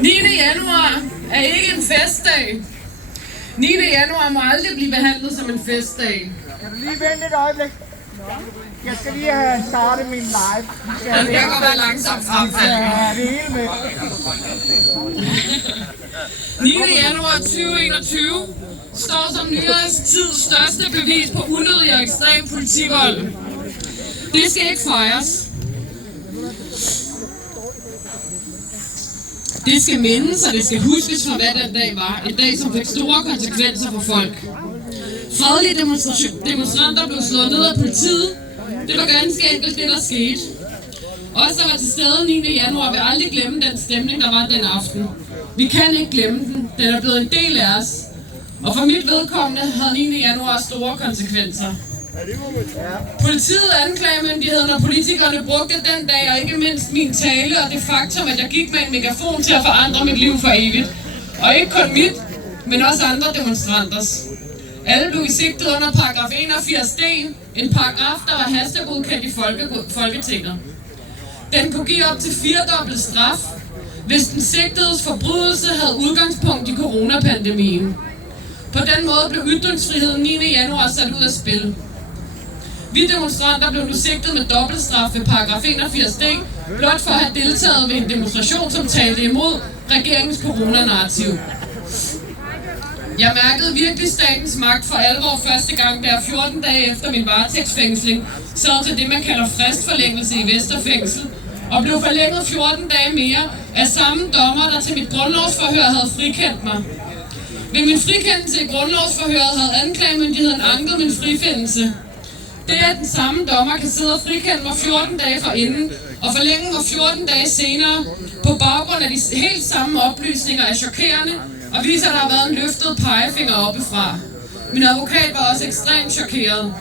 9. januar er ikke en festdag. 9. januar må aldrig blive behandlet som en festdag. Kan du lige vente et øjeblik? Jeg skal lige have startet min live. Den kan godt være langsomt fremfald. Ja, det hele med. 9. januar 2021 står som nyere tids største bevis på unødig og ekstrem politivold. Det skal ikke fejres. Det skal mindes, og det skal huskes for, hvad den dag var. En dag, som fik store konsekvenser for folk. Fredelige demonstranter blev slået ned af politiet. Det var ganske enkelt det, der skete. Os, der var til stede 9. januar, vil aldrig glemme den stemning, der var den aften. Vi kan ikke glemme den. Den er blevet en del af os. Og for mit vedkommende havde 9. januar store konsekvenser. Politiet, anklagemyndigheden og politikerne brugte den dag, og ikke mindst min tale og det faktum, at jeg gik med en megafon til at forandre mit liv for evigt. Og ikke kun mit, men også andre demonstranters. Alle blev sigtet under paragraf 81D, en paragraf, der var hastegodkendt i Folketinget. Den kunne give op til 4-dobbelt straf, hvis den sigtedes forbrydelse havde udgangspunkt i coronapandemien. På den måde blev ytringsfriheden 9. januar sat ud af spil. Vi demonstranter blev nu sigtet med dobbeltstraf ved paragraf 81D, blot for at have deltaget ved en demonstration, som talte imod regeringens coronanarrativ. Jeg mærkede virkelig statens magt for alvor første gang, da jeg 14 dage efter min varetægtsfængsling sad til det, man kalder fristforlængelse i Vesterfængsel, og blev forlænget 14 dage mere af samme dommer, der til mit grundlovsforhør havde frikendt mig. Ved min frikendelse i grundlovsforhøret havde anklagemyndigheden anket min frifindelse. Det, at den samme dommer kan sidde og frikende mig 14 dage forinden og forlænge mig 14 dage senere på baggrund af de helt samme oplysninger, er chokerende og viser, at der har været en løftet pegefinger oppefra. Min advokat var også ekstremt chokeret.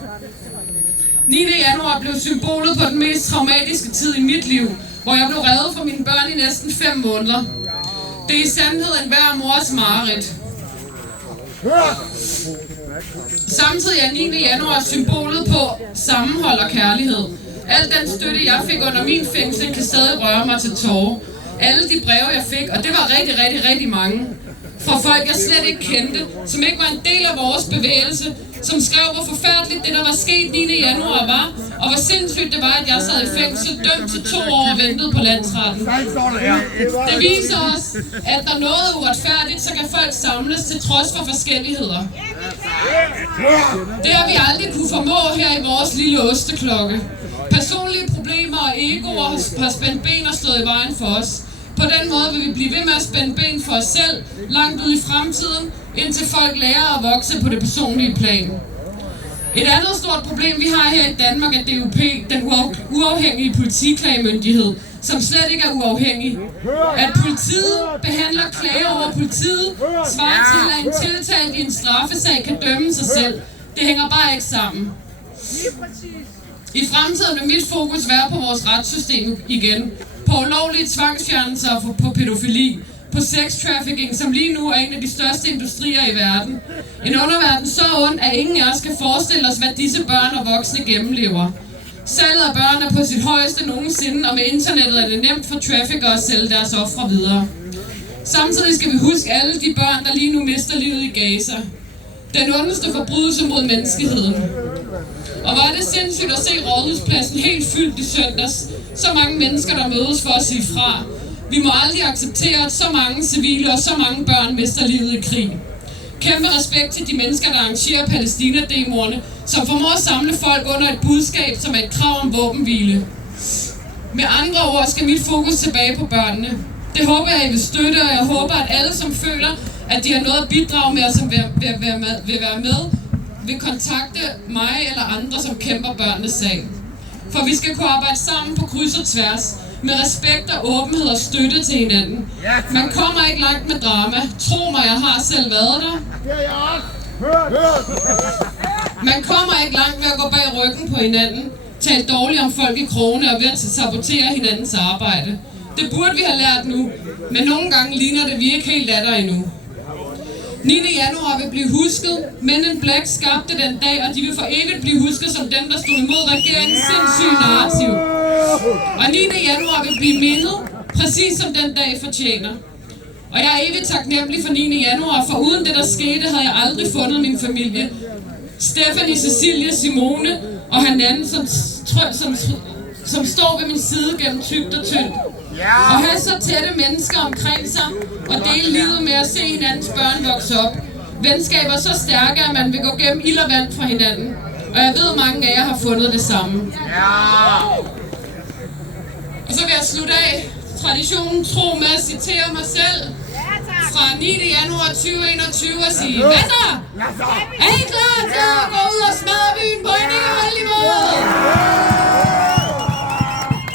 9. januar blev symbolet på den mest traumatiske tid i mit liv, hvor jeg blev reddet fra mine børn i næsten 5 måneder. Det er i sandhed enhver mors mareridt. Samtidig er 9. januar symbolet på sammenhold og kærlighed. Al den støtte, jeg fik under min fængsel, kan stadig røre mig til tårer. Alle de breve, jeg fik, og det var rigtig mange, fra folk, jeg slet ikke kendte, som ikke var en del af vores bevægelse, som skrev, hvor forfærdeligt det, der var sket 9. januar var, og hvor sindssygt det var, at jeg sad i fængsel, dømt til 2 år og ventet på landsretten. Det viser os, at der er noget uretfærdigt, så kan folk samles til trods for forskelligheder. Det har vi aldrig kunne formå her i vores lille osteklokke. Personlige problemer og egoer har spændt ben og stået i vejen for os. På den måde vil vi blive ved med at spænde ben for os selv, langt ud i fremtiden, indtil folk lærer at vokse på det personlige plan. Et andet stort problem, vi har her i Danmark, er DUP, den uafhængige politiklagemyndighed, som slet ikke er uafhængig. At politiet behandler klager over politiet, svarer til, at en tiltalt i en straffesag kan dømme sig selv. Det hænger bare ikke sammen. I fremtiden vil mit fokus være på vores retssystem igen. På ulovlige tvangsfjernelser og på pædofili, på sex-trafficking, som lige nu er en af de største industrier i verden. En underverden så ond, at ingen af os kan forestille os, hvad disse børn og voksne gennemlever. Salget af børn er på sit højeste nogensinde, og med internettet er det nemt for traffickere at sælge deres ofre videre. Samtidig skal vi huske alle de børn, der lige nu mister livet i Gaza. Den ondeste forbrydelse mod menneskeheden. Og hvor er det sindssygt at se Rådhuspladsen helt fyldt i søndags. Så mange mennesker, der mødes for at sige fra. Vi må aldrig acceptere, at så mange civile og så mange børn mister livet i krig. Kæmpe respekt til de mennesker, der arrangerer Palæstina-demoerne, som formår at samle folk under et budskab, som er et krav om våbenhvile. Med andre ord skal mit fokus tilbage på børnene. Det håber jeg, I vil støtte, og jeg håber, at alle, som føler, at de har noget at bidrage med, og som vil være med, vil kontakte mig eller andre, som kæmper børnenes sag. For vi skal kunne arbejde sammen på kryds og tværs, med respekt og åbenhed og støtte til hinanden. Man kommer ikke langt med drama. Tro mig, jeg har selv været der. Man kommer ikke langt ved at gå bag ryggen på hinanden, tale dårligt om folk i krogene og ved at sabotere hinandens arbejde. Det burde vi have lært nu, men nogle gange ligner det, vi ikke helt er der endnu. 9. januar vil blive husket, Men in Black skabte den dag, og de vil for evigt blive husket som dem, der stod imod regeringens sindssyge narrativ. Og 9. januar vil blive mindet, præcis som den dag fortjener. Og jeg er evigt taknemmelig for 9. januar, for uden det, der skete, havde jeg aldrig fundet min familie. Stephanie, Cecilie, Simone og Hanan, som står ved min side gennem tykt og tyndt. Og have så tætte mennesker omkring sig og dele livet med at se hinandens børn vokse op. Venskaber så stærke, at man vil gå gennem ild og vand fra hinanden. Og jeg ved, mange af jer har fundet det samme. Og så vil jeg slutte af traditionen tro med at citere mig selv fra 9. januar 2021 og sige: hvad så? Er I klar til at gå ud og smadre byen på en ikke voldelig måde?